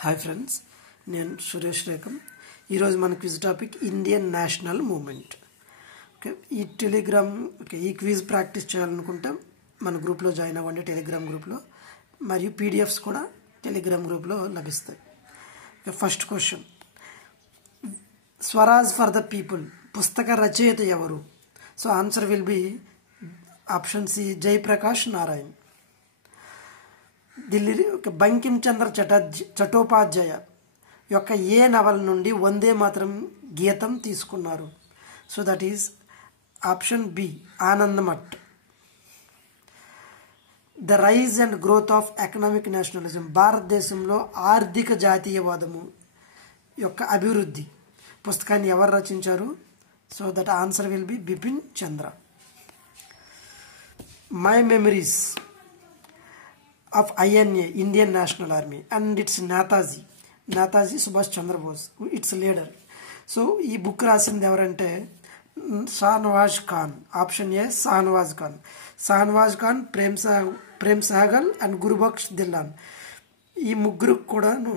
Hi friends, నేను సురేష్ రేఖం. ఈరోజు మన quiz topic Indian national movement. Okay, ఈ క్విజ్ ప్రాక్టీస్ చేయాలనుకుంటే మన గ్రూప్లో జాయిన్ అవ్వండి, టెలిగ్రామ్ గ్రూప్లో. మరియు పీడిఎఫ్స్ కూడా టెలిగ్రామ్ గ్రూప్లో లభిస్తాయి. First question, Swaraj for the people పుస్తక రచయిత ఎవరు? So answer will be option C, Jayaprakash Narayan. Delhi Bankim Chandra Chattopadhyay యొక్క ఏ నవల నుండి వందే మాతరం గీతం తీసుకున్నారు? So that is option B, Anandamath. The rise and growth of economic nationalism, భారతదేశంలో ఆర్థిక జాతీయవాదము యొక్క అభివృద్ధి పుస్తకాన్ని ఎవరు రచించారు? So that answer will be Bipin Chandra. My memories of INA, Indian National Army, and it's Netaji Subhash Chandra Bose, its leader. So ఈ book రాసింది ఎవరంటే Shahnawaz Khan. Option A Shahnawaz Khan, Prem Sahgal and Gurbaksh Dhillon. ఈ ముగ్గురు కూడాను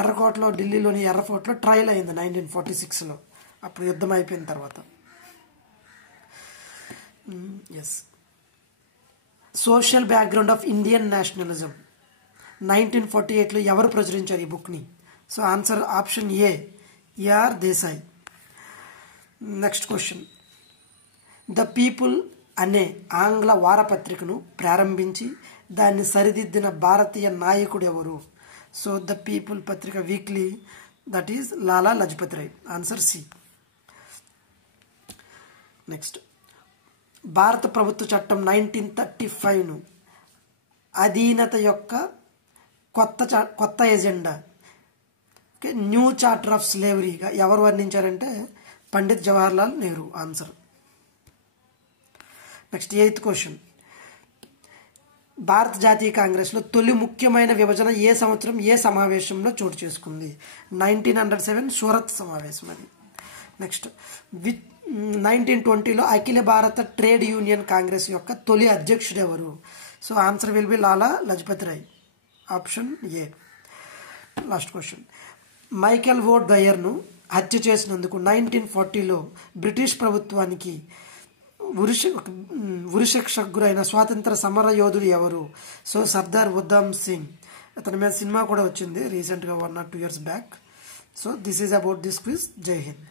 ఎర్రకోటలో, ఢిల్లీలోని ఎర్రఫోర్ట్లో ట్రయల్ అయింది 1946లో. అప్పుడు యుద్ధం అయిపోయిన తర్వాత. Yes. Social background of Indian nationalism 1948లో ఎవరు ప్రచురించారు ఈ బుక్ని? So answer option A, AR Desai. Next question, the people అనే ఆంగ్ల వారపత్రికను ప్రారంభించి దాన్ని సరిదిద్దిన భారతీయ నాయకుడు ఎవరు? సో ద పీపుల్ పత్రిక weekly, that is Lala Lajpat Rai. Answer C. Next, భారత ప్రభుత్వ చట్టం 1935ను అధీనత యొక్క కొత్త ఎజెండా, న్యూ చార్టర్ ఆఫ్ స్లేవరీగా ఎవరు వర్ణించారంటే Pandit Jawaharlal Nehru. Answer. Next, 8th question, భారత జాతీయ కాంగ్రెస్లో తొలి ముఖ్యమైన విభజన ఏ సంవత్సరం, ఏ సమావేశంలో చోటు చేసుకుంది? 1907 సూరత్ సమావేశం అది. నెక్స్ట్, 1920లో అఖిల భారత ట్రేడ్ యూనియన్ కాంగ్రెస్ యొక్క తొలి అధ్యక్షుడు ఎవరు? So answer will be Lala Lajpat Rai. Option A. Last question, Michael O డయర్ను హత్య చేసినందుకు 1940లో బ్రిటిష్ ప్రభుత్వానికి ఉరిశిక్షకు గురైన స్వాతంత్ర సమర యోధుడు ఎవరు? సో సర్దార్ ఉధమ్ సింగ్. అతని మీద సినిమా కూడా వచ్చింది రీసెంట్గా 1 or 2 years back. So this is about this quiz. జై హింద్.